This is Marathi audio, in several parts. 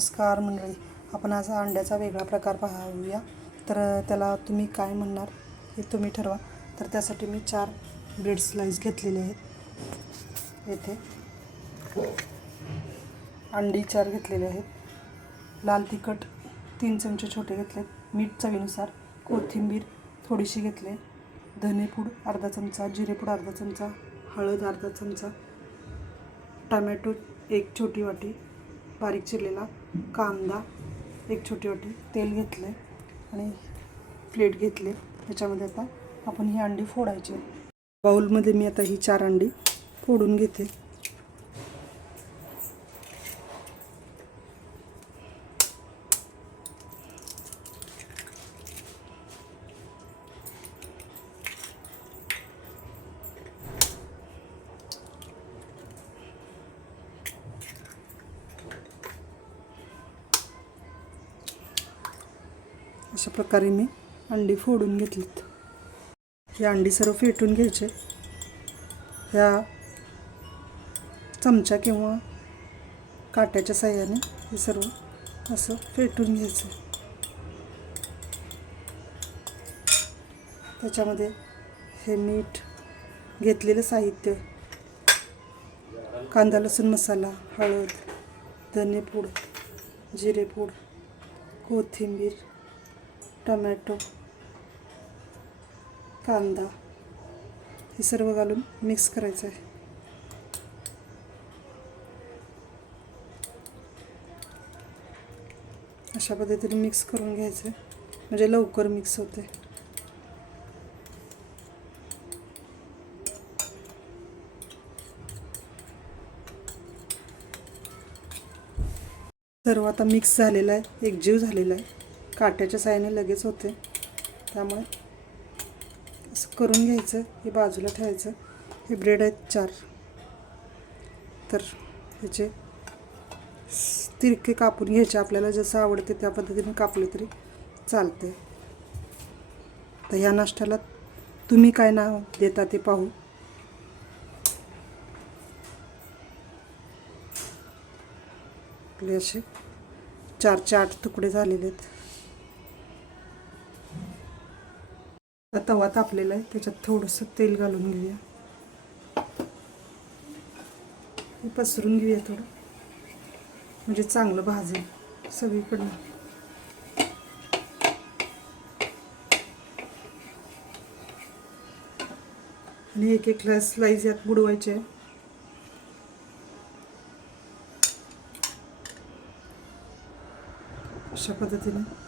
नमस्कार मंडळी आपण आज अंड्याचा वेगळा प्रकार पाहूया. तर त्याला तुम्ही काय म्हणणार हे तुम्ही ठरवा. तर त्यासाठी मी चार ब्रेड स्लाईस घेतलेले आहेत. येथे अंडी चार घेतलेले आहेत. लाल तिखट तीन चमचे छोटे घेतलेत. मीठ चवीनुसार. कोथिंबीर थोडीशी घेतले. धनेपूड अर्धा चमचा जिरेपूड अर्धा चमचा हळद अर्धा चमचा टमॅटो एक छोटी वाटी बारीक चिरलेला कांदा एक छोटी वाटी तेल घेतलं आणि प्लेट घेतले त्याच्यामध्ये आता आपण ही अंडी फोडायची बाऊलमध्ये मी आता ही चार अंडी फोडून घेते. अशा प्रकारे मी अंडी फोडून घेतलीत. ही अंडी सर्व फेटून घ्यायचे. ह्या चमचा किंवा काट्याच्या साह्याने हे सर्व असं फेटून घ्यायचं. त्याच्यामध्ये हे मीठ घेतलेलं साहित्य कांदा लसूण मसाला हळद धनेपूड जिरेपूड कोथिंबीर टमॅटो कांदा हे सर्व घालून मिक्स करायचं आहे. अशा पद्धतीने मिक्स करून घ्यायचं आहे. म्हणजे लवकर मिक्स होते सर्व आता मिक्स झालेला आहे. एकजीव झालेला आहे. काट्याच्या साह्याने लगेच होते. त्यामुळे असं करून घ्यायचं. हे बाजूला ठेवायचं. हे ब्रेड आहेत चार. तर ह्याचे तिरके कापून घ्यायचे. आपल्याला जसं आवडते त्या पद्धतीने कापले तरी चालते तर ह्या नाश्त्याला तुम्ही काय नाव देता ते पाहू. आपले असे चारचे आठ तुकडे झालेले आहेत. आता तवा तापलेला आहे त्याच्यात थोडंसं तेल घालून घेऊया. हे पसरून घेऊया थोडं. म्हणजे चांगलं भाजेल सगळीकडनं. आणि एक एक स्लाईस यात बुडवायचे. आहे अशा पद्धतीने.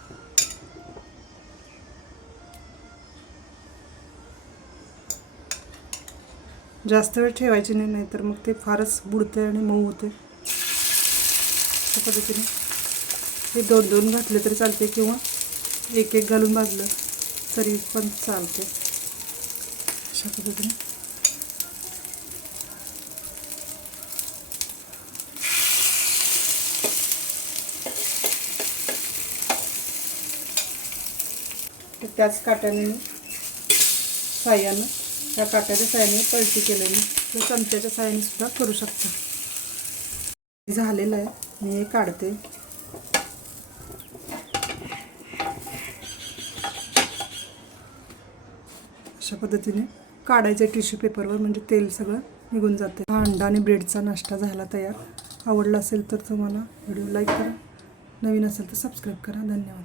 जास्त वेळ ठेवायची नाही नाहीतर मग ते फारच बुडते आणि मऊ होते अशा पद्धतीने. हे दोन दोन घातले तरी चालते किंवा एक एक घालून भाजलं तरी पण चालते अशा पद्धतीने. त्याच काट्याने मी साह्यानं त्या काट्याच्या साह्याने पलटी केलेली. किंवा चमच्याच्या साह्याने सुद्धा करू शकता. झालेलं आहे. मी हे काढते. अशा पद्धतीने काढायचं टिश्यू पेपरवर म्हणजे तेल सगळं निघून जाते. हा अंडा आणि ब्रेडचा नाश्ता झाला तयार. आवडला असेल तर तुम्हाला व्हिडिओ लाईक करा. नवीन असेल तर सबस्क्राईब करा. धन्यवाद.